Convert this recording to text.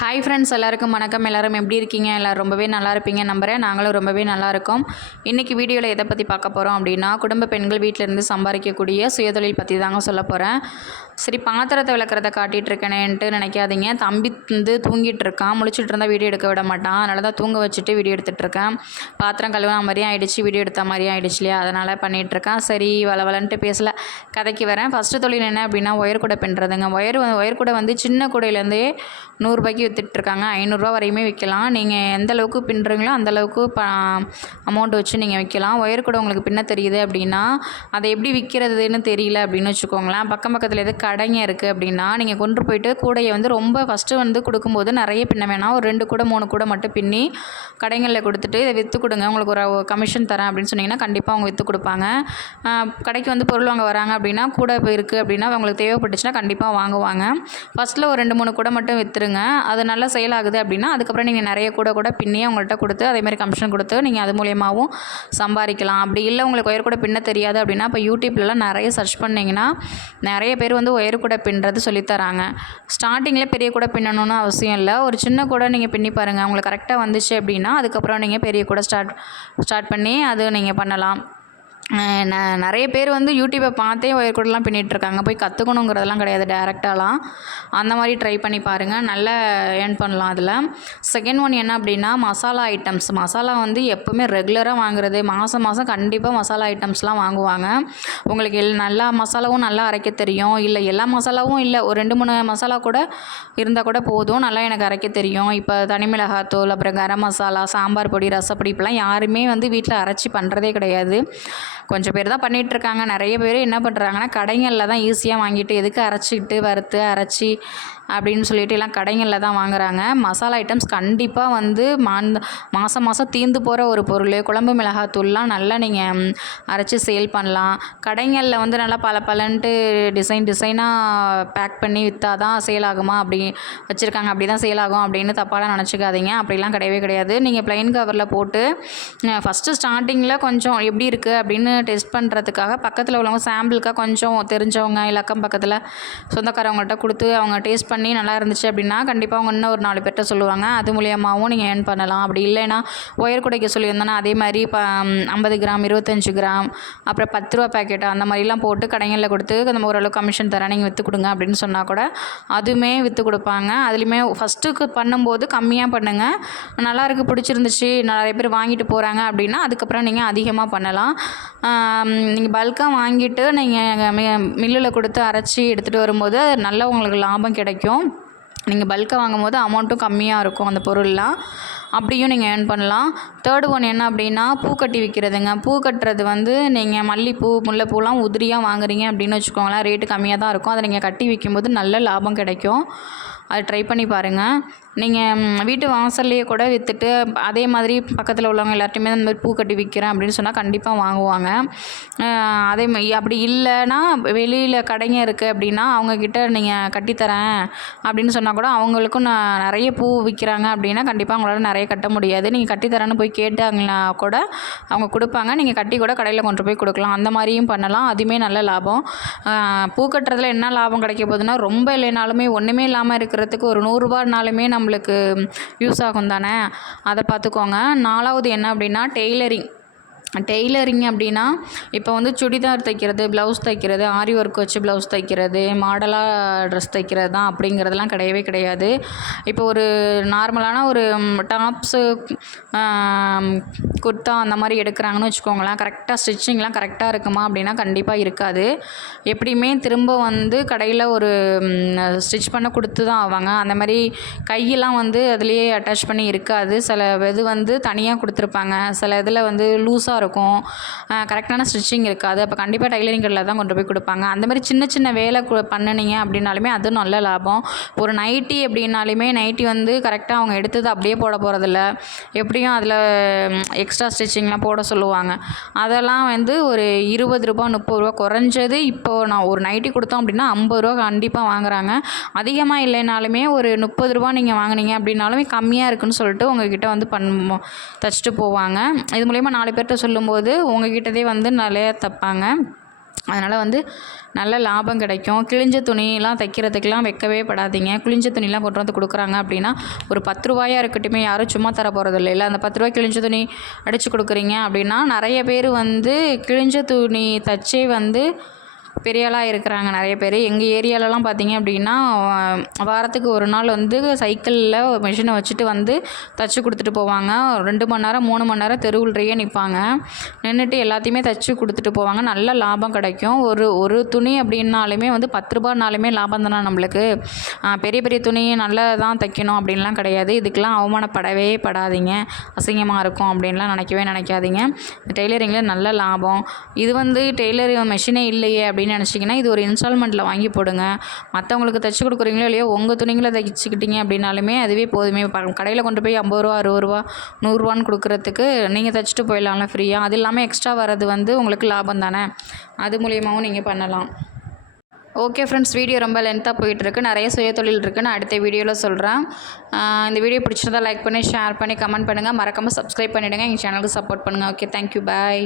Hi friends எல்லாருக்கும் வணக்கம். எல்லாரும் எப்படி இருக்கீங்க? எல்லோரும் ரொம்பவே நல்லா இருப்பீங்க நம்புகிறேன் நாங்களும் ரொம்பவே நல்லா இருக்கோம். இன்றைக்கி வீடியோவில் எதை பற்றி பார்க்க போகிறோம் அப்படின்னா குடும்ப பெண்கள் வீட்டில் இருந்து சம்பாதிக்கக்கூடிய சுயதொழில் பற்றி தாங்க சொல்ல போகிறேன் சரி பாத்திரத்தை விளக்குறத காட்டிகிட்டு இருக்கேனேன்ட்டு நினைக்காதீங்க. தம்பி வந்து தூங்கிட்டு இருக்கான். முழிச்சிட்டு இருந்தால் வீடியோ எடுக்க விட மாட்டான். அதனால தான் தூங்க வச்சுட்டு வீடியோ எடுத்துகிட்டு இருக்கேன். பாத்திரம் கழுவுன மாதிரியும் ஆகிடுச்சு வீடியோ எடுத்த மாதிரியும் ஆகிடுச்சு இல்லையா? அதனால் பண்ணிகிட்ருக்கான் சரி வளவலன்ட்டு பேசல. கதைக்கு வரேன். ஃபஸ்ட்டு தொழில் என்ன அப்படின்னா ஒயர் கூடை பின்னுறதுங்க ஒயர் ஒயர் கூடை வந்து சின்ன கூடையிலேருந்தே நூறுரூபாய்க்கு விற்றுட்ருக்காங்க ஐநூறுரூவா வரையுமே விற்கலாம் நீங்கள் எந்த அளவுக்கு பின்னுறீங்களோ அந்த அளவுக்கு ப அமௌண்ட் வச்சு நீங்கள் விற்கலாம் ஒயர் கூட உங்களுக்கு பின்ன தெரியுது அப்படின்னா அதை எப்படி விற்கிறதுன்னு தெரியல அப்படின்னு வச்சுக்கோங்களேன். பக்கம் பக்கத்தில் எது கடைங்க இருக்குது அப்படின்னா நீங்கள் கொண்டு போயிட்டு கூடையை வந்து ரொம்ப ஃபஸ்ட்டு வந்து கொடுக்கும்போது நிறைய பின்ன வேணாம். ஒரு ரெண்டு கூட மூணு கூட மட்டும் பின்னி கடைங்களில் கொடுத்துட்டு இதை விற்று கொடுங்க. உங்களுக்கு ஒரு கமிஷன் தரேன் அப்படின்னு சொன்னிங்கன்னா கண்டிப்பாக அவங்க விற்று கொடுப்பாங்க. கடைக்கு வந்து பொருள் வாங்க வராங்க அப்படின்னா கூட இப்போ இருக்குது அப்படின்னா அவங்களுக்கு தேவைப்பட்டுச்சுன்னா கண்டிப்பாக வாங்குவாங்க. ஃபஸ்ட்டில் ஒரு ரெண்டு மூணு கூட மட்டும் விற்றுருங்க அது நல்லா சேல் ஆகுது அப்படின்னா அதுக்கப்புறம் நீங்கள் நிறைய கூட கூட பின்னே அவங்கள்ட்ட கொடுத்து அதேமாதிரி கமிஷன் கொடுத்து நீங்கள் அது மூலியமாகவும் சம்பாதிக்கலாம் அப்படி இல்லை உங்களுக்கு ஒயர் கூட பின்ன தெரியாது அப்படின்னா இப்போ யூடியூப்லலாம் நிறைய சர்ச் பண்ணிங்கன்னா நிறைய பேர் வந்து ஒயர் கூட பின்னுறது சொல்லித்தராங்க. ஸ்டார்டிங்கில் பெரிய கூட பின்னணும்னு அவசியம் இல்லை. ஒரு சின்ன கூட நீங்கள் பின்னி பாருங்கள் உங்களுக்கு கரெக்டாக வந்துச்சு அப்படின்னா அதுக்கப்புறம் நீங்கள் பெரிய கூட ஸ்டார்ட் ஸ்டார்ட் பண்ணி அது நீங்கள் பண்ணலாம். ந நிறைய பேர் வந்து யூடியூப்பை பார்த்தே ஒயர் கூடலாம் பின்னிட்டுருக்காங்க. போய் கற்றுக்கணுங்கிறதெல்லாம் கிடையாது டேரெக்டாலாம் அந்த மாதிரி ட்ரை பண்ணி பாருங்கள் நல்லா ஏர்ன் பண்ணலாம் அதில். செகண்ட் ஒன் என்ன அப்படின்னா மசாலா ஐட்டம்ஸ் மசாலா வந்து எப்போவுமே ரெகுலராக வாங்குறது. மாதம் மாதம் கண்டிப்பாக மசாலா ஐட்டம்ஸ்லாம் வாங்குவாங்க. உங்களுக்கு எல் நல்லா மசாலாவும் நல்லா அரைக்க தெரியும். இல்லை எல்லா மசாலாவும் இல்லை. ஒரு ரெண்டு மூணு மசாலா கூட இருந்தால் கூட போதும். நல்லா எனக்கு அரைக்க தெரியும். இப்போ தனி மிளகாத்தூள் அப்புறம் கரம் மசாலா சாம்பார் பொடி ரசப்பொடி இப்பெல்லாம் யாருமே வந்து வீட்டில் அரைச்சி பண்ணுறதே கிடையாது. கொஞ்சம் பேர் தான் பண்ணிகிட்டு இருக்காங்க நிறைய பேர் என்ன பண்ணுறாங்கன்னா கடைகளில் தான் ஈஸியாக வாங்கிட்டு எதுக்கு அரைச்சிக்கிட்டு வறுத்து அரைச்சி அப்படின்னு சொல்லிட்டு எல்லாம் கடைகளில் தான் வாங்குறாங்க. மசாலா ஐட்டம்ஸ் கண்டிப்பாக வந்து மாந்த மாதம் மாதம் தீர்ந்து போகிற ஒரு பொருள். குழம்பு மிளகாத்தூள்லாம் நல்லா நீங்கள் அரைச்சி சேல் பண்ணலாம். கடைகளில் வந்து நல்லா பல பலன்ட்டு டிசைன் டிசைனாக பேக் பண்ணி விற்றா தான் சேல் ஆகுமா? அப்படி வச்சுருக்காங்க. அப்படி தான் சேல் ஆகும் அப்படின்னு தப்பாலாம் நினச்சிக்காதீங்க. அப்படிலாம் கிடையவே கிடையாது. நீங்கள் ப்ளைன் கவரில் போட்டு ஃபஸ்ட்டு ஸ்டார்டிங்கில் கொஞ்சம் எப்படி இருக்குது அப்படின்னு டெஸ்ட் பண்ணுறதுக்காக பக்கத்தில் உள்ளவங்க சாம்பிளுக்காக கொஞ்சம் தெரிஞ்சவங்க இல்லை அக்கம் பக்கத்தில் சொந்தக்காரவங்கள்ட்ட கொடுத்து அவங்க டேஸ்ட் பண்ணி நல்லா இருந்துச்சு அப்படின்னா கண்டிப்பாக அவங்க இன்னும் ஒரு நாலு பேர்கிட்ட சொல்லுவாங்க. அது மூலியமாகவும் நீங்கள் ஏர்ன் பண்ணலாம். அப்படி இல்லைன்னா ஒயர் குடைக்க சொல்லியிருந்தோன்னா அதே மாதிரி இப்போ ஐம்பது கிராம் இருபத்தஞ்சு கிராம் அப்புறம் பத்து ரூபா பேக்கெட் அந்த மாதிரிலாம் போட்டு கடைகளில் கொடுத்து நம்ம ஓரளவு கமிஷன் தரேன். நீங்கள் விற்று கொடுங்க அப்படின்னு சொன்னால் கூட அதுவுமே விற்று கொடுப்பாங்க. அதுலேயுமே ஃபஸ்ட்டுக்கு பண்ணும்போது கம்மியாக பண்ணுங்கள் நல்லா இருக்குது பிடிச்சிருந்துச்சு நிறைய பேர் வாங்கிட்டு போகிறாங்க அப்படின்னா அதுக்கப்புறம் நீங்கள் அதிகமாக பண்ணலாம். நீங்கள் பல்காக வாங்கிட்டு நீங்கள் மில்லில் கொடுத்து அரைச்சி எடுத்துகிட்டு வரும்போது நல்ல உங்களுக்கு லாபம் கிடைக்கும். நீங்கள் பல்காக வாங்கும்போது அமௌண்ட்டும் கம்மியாக இருக்கும் அந்த பொருள்லாம். அப்படியும் நீங்கள் ஏர்ன் பண்ணலாம். தேர்டு ஒன் என்ன அப்படின்னா பூ கட்டி விற்கிறதுங்க பூ கட்டுறது வந்து நீங்கள் மல்லிப்பூ முல்லைப்பூலாம் உதிரியாக வாங்குறீங்க அப்படின்னு வச்சுக்கோங்களேன். ரேட்டு கம்மியாக தான் இருக்கும். அதை நீங்கள் கட்டி விற்கும்போது நல்ல லாபம் கிடைக்கும். அது ட்ரை பண்ணி பாருங்கள் நீங்கள் வீட்டு வாசல்லையே கூட விற்றுட்டு அதே மாதிரி பக்கத்தில் உள்ளவங்க எல்லார்ட்டையுமே இந்த மாதிரி பூ கட்டி விற்கிறேன் அப்படின்னு சொன்னால் கண்டிப்பாக வாங்குவாங்க. அதே மாதிரி அப்படி இல்லைன்னா வெளியில் கடைங்க இருக்குது அப்படின்னா அவங்கக்கிட்ட நீங்கள் கட்டித்தரேன் அப்படின்னு சொன்னால் கூட அவங்களுக்கும் நான் நிறைய பூ விற்கிறாங்க அப்படின்னா கண்டிப்பாக அவங்களால நிறைய கட்ட முடியாது. நீங்கள் கட்டித்தரேன்னு போய் கேட்டாங்கன்னா கூட அவங்க கொடுப்பாங்க. நீங்கள் கட்டி கூட கடையில் கொண்டு போய் கொடுக்கலாம். அந்த மாதிரியும் பண்ணலாம். அதுவுமே நல்ல லாபம். பூ கட்டுறதுல என்ன லாபம் கிடைக்க போகுதுன்னா ரொம்ப இல்லைனாலுமே ஒன்றுமே இல்லாமல் இருக்கிற இருக்கிறதுக்கு ஒரு நூறுரூபானாலுமே நம்மளுக்கு யூஸ் ஆகும் தானே அதை பார்த்துக்கோங்க. நாலாவது என்ன அப்படின்னா டெய்லரிங் டெய்லரிங் அப்படின்னா இப்போ வந்து சுடிதார் தைக்கிறது ப்ளவுஸ் தைக்கிறது ஆரி ஒர்க் வச்சு ப்ளவுஸ் தைக்கிறது மாடலாக ட்ரெஸ் தைக்கிறது தான் அப்படிங்கிறதெல்லாம் கிடையவே கிடையாது. இப்போ ஒரு நார்மலான ஒரு டாப்ஸு குர்த்தா அந்த மாதிரி எடுக்கிறாங்கன்னு வச்சுக்கோங்களேன் கரெக்டாக ஸ்டிச்சிங்லாம் கரெக்டாக இருக்குமா அப்படின்னா கண்டிப்பாக இருக்காது. எப்படியுமே திரும்ப வந்து கடையில் ஒரு ஸ்டிச் பண்ண கொடுத்து தான் ஆவாங்க. அந்த மாதிரி கையெல்லாம் வந்து அதுலேயே அட்டாச் பண்ணி இருக்காது. சில இது வந்து தனியாக கொடுத்துருப்பாங்க. சில இதில் வந்து லூஸாக இருக்கும். கரெக்டான ஸ்டிச்சிங் இருக்காது. அப்போ கண்டிப்பாக டைலரிங் கடையில் தான் கொண்டு போய் கொடுப்பாங்க. அந்த மாதிரி சின்ன சின்ன வேலை கு- பண்ணுனீங்க அப்படின்னாலுமே அது நல்ல லாபம். ஒரு நைட்டி அப்படின்னாலுமே நைட்டி வந்து கரெக்டாக அவங்க எடுத்தது அப்படியே போட போகிறதில்ல எப்படியும் அதில் எக்ஸ்ட்ரா ஸ்டிச்சிங்லாம் போட சொல்லுவாங்க. அதெல்லாம் வந்து ஒரு இருபது ரூபா முப்பது ரூபா குறைஞ்சது இப்போது நான் ஒரு நைட்டி கொடுத்தோம் அப்படின்னா ஐம்பது ரூபா கண்டிப்பாக வாங்குறாங்க. அதிகமாக இல்லைனாலுமே ஒரு முப்பது ரூபா நீங்கள் வாங்குனீங்க அப்படின்னாலுமே கம்மியாக இருக்குன்னு சொல்லிட்டு உங்ககிட்ட வந்து பண் தச்சுட்டு போவாங்க. இது மூலயமா நாலு பேர்கிட்ட சொல்லும்போது உங்ககிட்டதே வந்து நிறையா தைப்பாங்க. அதனால் வந்து நல்ல லாபம் கிடைக்கும். கிழிஞ்ச துணியெலாம் தைக்கிறதுக்கெலாம் வைக்கவே படாதீங்க. கிழிஞ்ச துணிலாம் கொண்டு வந்து கொடுக்குறாங்க அப்படின்னா ஒரு பத்து ரூபாயாக இருக்கட்டுமே யாரும் சும்மா தர போகிறது இல்லை. அந்த பத்து ரூபாய் கிழிஞ்ச துணி அடித்து கொடுக்குறீங்க அப்படின்னா நிறைய பேர் வந்து கிழிஞ்ச துணி தச்சே வந்து பெரியாளாக இருக்கிறாங்க நிறைய பேர். எங்கள் ஏரியாலலாம் பார்த்தீங்க அப்படின்னா வாரத்துக்கு ஒரு நாள் வந்து சைக்கிளில் மிஷினை வச்சுட்டு வந்து தச்சு கொடுத்துட்டு போவாங்க. ரெண்டு மணி நேரம் மூணு மணி நேரம் தெருவுள்றையே நிற்பாங்க நின்றுட்டு எல்லாத்தையுமே தச்சு கொடுத்துட்டு போவாங்க. நல்ல லாபம் கிடைக்கும். ஒரு ஒரு துணி அப்படின்னாலுமே வந்து பத்து ரூபாய்னாலுமே லாபம் தானே நம்மளுக்கு. பெரிய பெரிய துணி நல்லா தான் தைக்கணும் அப்படின்லாம் கிடையாது. இதுக்கெலாம் அவமானப்படவே படாதீங்க. அசிங்கமாக இருக்கும் அப்படின்லாம் நினைக்கவே நினைக்காதீங்க. டெய்லரிங்கில் நல்ல லாபம். இது வந்து டெய்லரிங் மிஷினே இல்லையே அப்படி அப்படின்னு நினச்சிங்கன்னா இது ஒரு இன்ஸ்டால்மெண்ட்டில் வாங்கி போடுங்க. மற்றவங்களுக்கு தைச்சி கொடுக்குறீங்களோ இல்லையோ உங்கள் துணிங்களை தைச்சிக்கிட்டீங்க அப்படின்னாலுமே அதுவே போதுமே. கடையில் கொண்டு போய் ஐம்பது ரூபா அறுபது ரூபா நூறுரூவான்னு கொடுக்குறதுக்கு நீங்கள் தைச்சிட்டு போயிடலாம்ல ஃப்ரீயாக அது இல்லாமல் எக்ஸ்ட்ரா வர்றது வந்து உங்களுக்கு லாபம் தானே. அது மூலியமாகவும் நீங்கள் பண்ணலாம். ஓகே ஃப்ரெண்ட்ஸ் வீடியோ ரொம்ப லென்த்தாக போயிட்டுருக்கு. நிறைய சுயதொழில் இருக்குது நான் அடுத்த வீடியோவில் சொல்கிறேன் இந்த வீடியோ பிடிச்சிருந்தா லைக் பண்ணி ஷேர் பண்ணி கமெண்ட் பண்ணுங்கள் மறக்காமல் சப்ஸ்கிரைப் பண்ணிவிடுங்க எங்கள் சேனலுக்கு சப்போர்ட் பண்ணுங்கள் ஓகே தேங்க்யூ பாய்